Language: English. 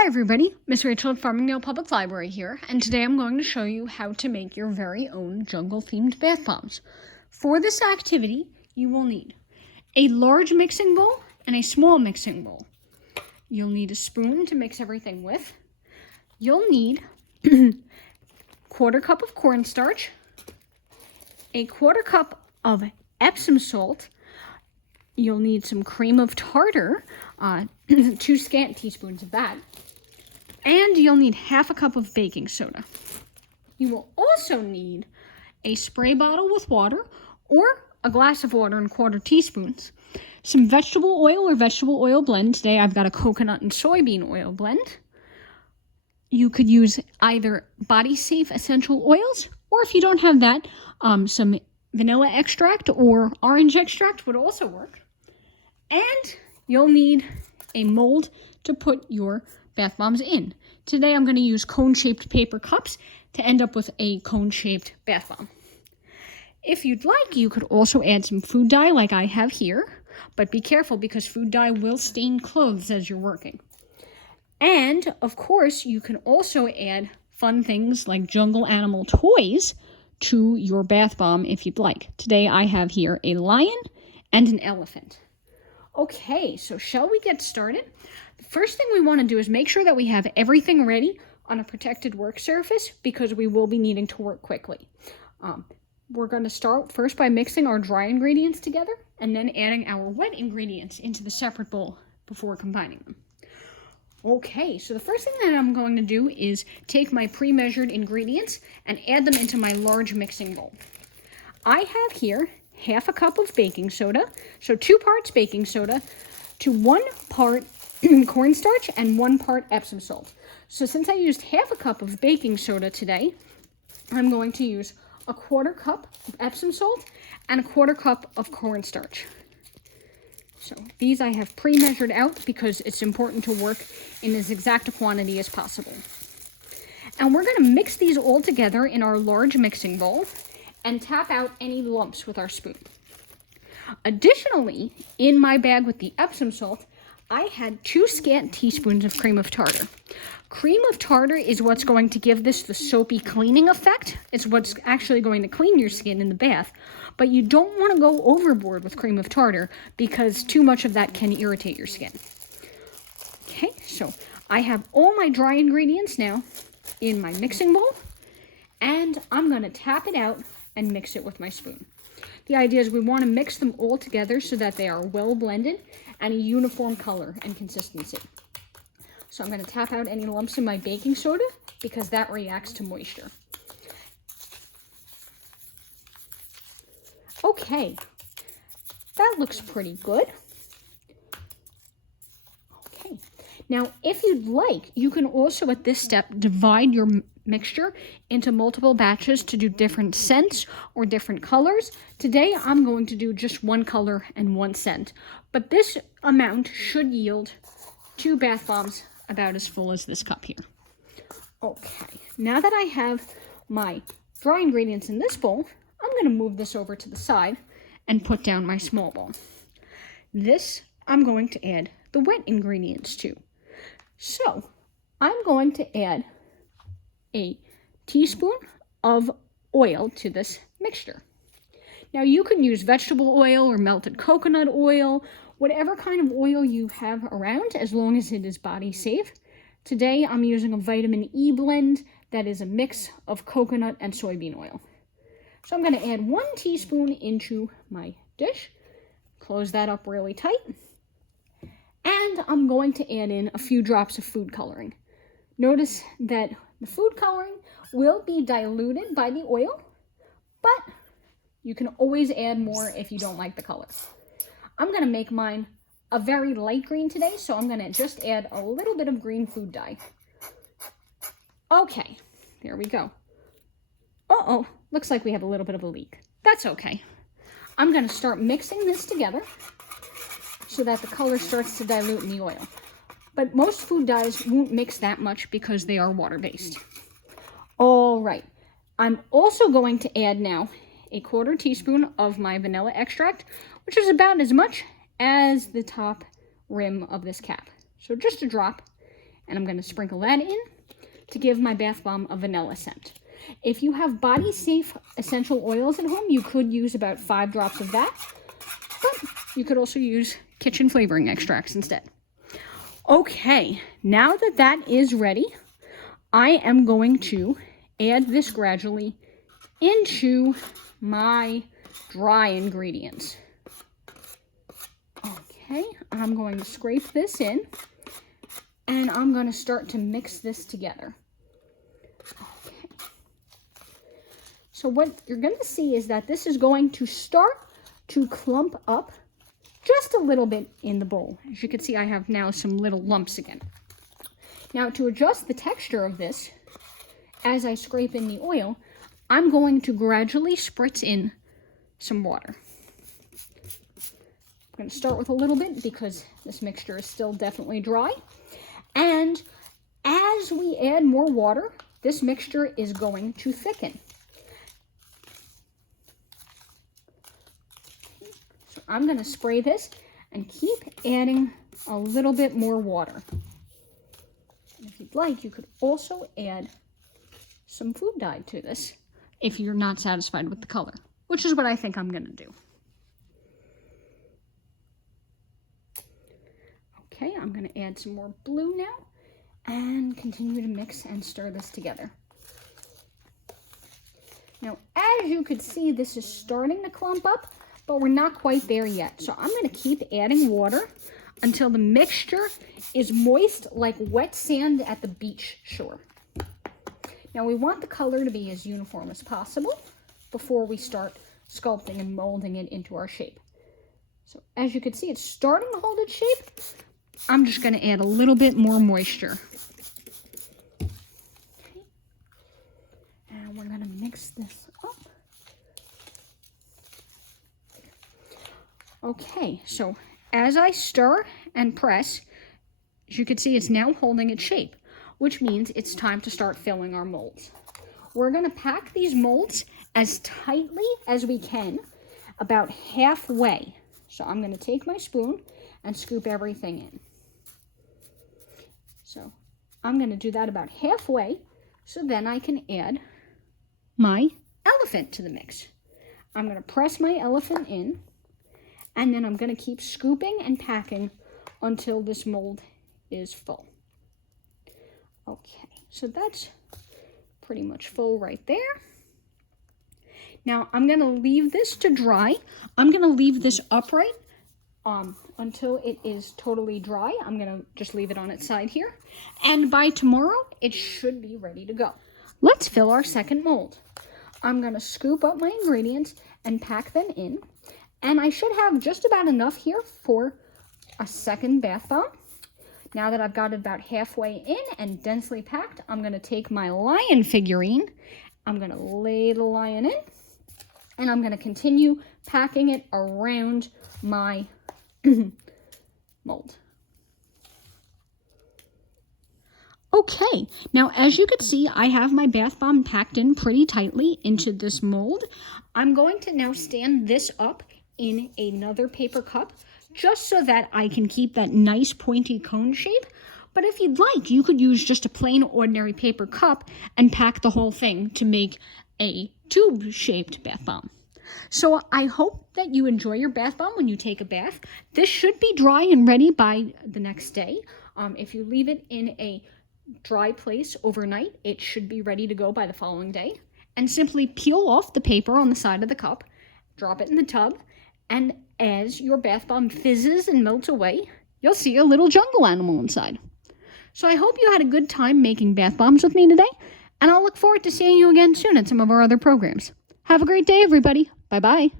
Hi everybody, Miss Rachel at Farmingdale Public Library here, and today I'm going to show you how to make your very own jungle-themed bath bombs. For this activity, you will need a large mixing bowl and a small mixing bowl. You'll need a spoon to mix everything with. You'll need a quarter cup of cornstarch, a quarter cup of Epsom salt. You'll need some cream of tartar, 2 scant teaspoons of that. And you'll need half a cup of baking soda. You will also need a spray bottle with water or a glass of water and quarter teaspoons, some vegetable oil or vegetable oil blend. Today I've got a coconut and soybean oil blend. You could use either Body Safe essential oils, or if you don't have that, some vanilla extract or orange extract would also work. And you'll need a mold to put your bath bombs in. Today I'm going to use cone-shaped paper cups to end up with a cone-shaped bath bomb. If you'd like, you could also add some food dye like I have here, but be careful because food dye will stain clothes as you're working. And, of course, you can also add fun things like jungle animal toys to your bath bomb if you'd like. Today I have here a lion and an elephant. Okay, so shall we get started? The first thing we want to do is make sure that we have everything ready on a protected work surface because we will be needing to work quickly. We're going to start first by mixing our dry ingredients together and then adding our wet ingredients into the separate bowl before combining them. Okay, so the first thing that I'm going to do is take my pre-measured ingredients and add them into my large mixing bowl. I have here half a cup of baking soda, so 2 parts baking soda to 1 part cornstarch and 1 part Epsom salt. So since I used half a cup of baking soda today, I'm going to use a quarter cup of Epsom salt and a quarter cup of cornstarch. So these I have pre-measured out because it's important to work in as exact a quantity as possible. And we're going to mix these all together in our large mixing bowl and tap out any lumps with our spoon. Additionally, in my bag with the Epsom salt, I had 2 scant teaspoons of cream of tartar. Cream of tartar is what's going to give this the soapy cleaning effect. It's what's actually going to clean your skin in the bath. But you don't want to go overboard with cream of tartar because too much of that can irritate your skin. Okay, so I have all my dry ingredients now in my mixing bowl, and I'm going to tap it out and mix it with my spoon. The idea is we want to mix them all together so that they are well blended and a uniform color and consistency. So I'm going to tap out any lumps in my baking soda because that reacts to moisture. Okay, that looks pretty good. Okay, now if you'd like, you can also at this step divide your mixture into multiple batches to do different scents or different colors. Today I'm going to do just 1 color and 1 scent, but this amount should yield 2 bath bombs about as full as this cup here. Okay, now that I have my dry ingredients in this bowl, I'm going to move this over to the side and put down my small bowl. This I'm going to add the wet ingredients to. So I'm going to add a teaspoon of oil to this mixture. Now you can use vegetable oil or melted coconut oil, whatever kind of oil you have around, as long as it is body safe. Today I'm using a vitamin E blend that is a mix of coconut and soybean oil. So I'm going to add 1 teaspoon into my dish, close that up really tight, and I'm going to add in a few drops of food coloring. Notice that the food coloring will be diluted by the oil, but you can always add more if you don't like the color. I'm going to make mine a very light green today, so I'm going to just add a little bit of green food dye. Okay, there we go. Uh-oh, looks like we have a little bit of a leak. That's okay. I'm going to start mixing this together so that the color starts to dilute in the oil. But most food dyes won't mix that much because they are water-based. All right, I'm also going to add now a quarter teaspoon of my vanilla extract, which is about as much as the top rim of this cap. So just a drop, And I'm going to sprinkle that in to give my bath bomb a vanilla scent. If you have body-safe essential oils at home, you could use about 5 drops of that. But you could also use kitchen flavoring extracts instead. Okay, now that that is ready, I am going to add this gradually into my dry ingredients. Okay, I'm going to scrape this in, and I'm going to start to mix this together. Okay. So what you're going to see is that this is going to start to clump up just a little bit in the bowl. As you can see, I have now some little lumps again. Now, to adjust the texture of this, as I scrape in the oil, I'm going to gradually spritz in some water. I'm going to start with a little bit because this mixture is still definitely dry. And as we add more water, this mixture is going to thicken. So I'm going to spray this and keep adding a little bit more water. And if you'd like, you could also add some food dye to this if you're not satisfied with the color, which is what I think I'm going to do. Okay, I'm going to add some more blue now and continue to mix and stir this together. Now, as you can see, this is starting to clump up, but we're not quite there yet. So I'm going to keep adding water until the mixture is moist like wet sand at the beach shore. Now we want the color to be as uniform as possible before we start sculpting and molding it into our shape. So as you can see, it's starting to hold its shape. I'm just going to add a little bit more moisture. Okay. And we're going to mix this up. Okay, so as I stir and press, as you can see, it's now holding its shape, which means it's time to start filling our molds. We're going to pack these molds as tightly as we can, about halfway. So I'm going to take my spoon and scoop everything in. So I'm going to do that about halfway, so then I can add my elephant to the mix. I'm going to press my elephant in, and then I'm going to keep scooping and packing until this mold is full. Okay, so that's pretty much full right there. Now I'm going to leave this to dry. I'm going to leave this upright until it is totally dry. I'm going to just leave it on its side here. And by tomorrow, it should be ready to go. Let's fill our second mold. I'm going to scoop up my ingredients and pack them in. And I should have just about enough here for a second bath bomb. Now that I've got it about halfway in and densely packed, I'm going to take my lion figurine. I'm going to lay the lion in. And I'm going to continue packing it around my mold. Okay, now as you can see, I have my bath bomb packed in pretty tightly into this mold. I'm going to now stand this up in another paper cup, just so that I can keep that nice pointy cone shape. But if you'd like, you could use just a plain ordinary paper cup and pack the whole thing to make a tube-shaped bath bomb. So I hope that you enjoy your bath bomb when you take a bath. This should be dry and ready by the next day. If you leave it in a dry place overnight, it should be ready to go by the following day. And simply peel off the paper on the side of the cup, drop it in the tub, and as your bath bomb fizzes and melts away, you'll see a little jungle animal inside. So I hope you had a good time making bath bombs with me today, and I'll look forward to seeing you again soon at some of our other programs. Have a great day, everybody. Bye-bye.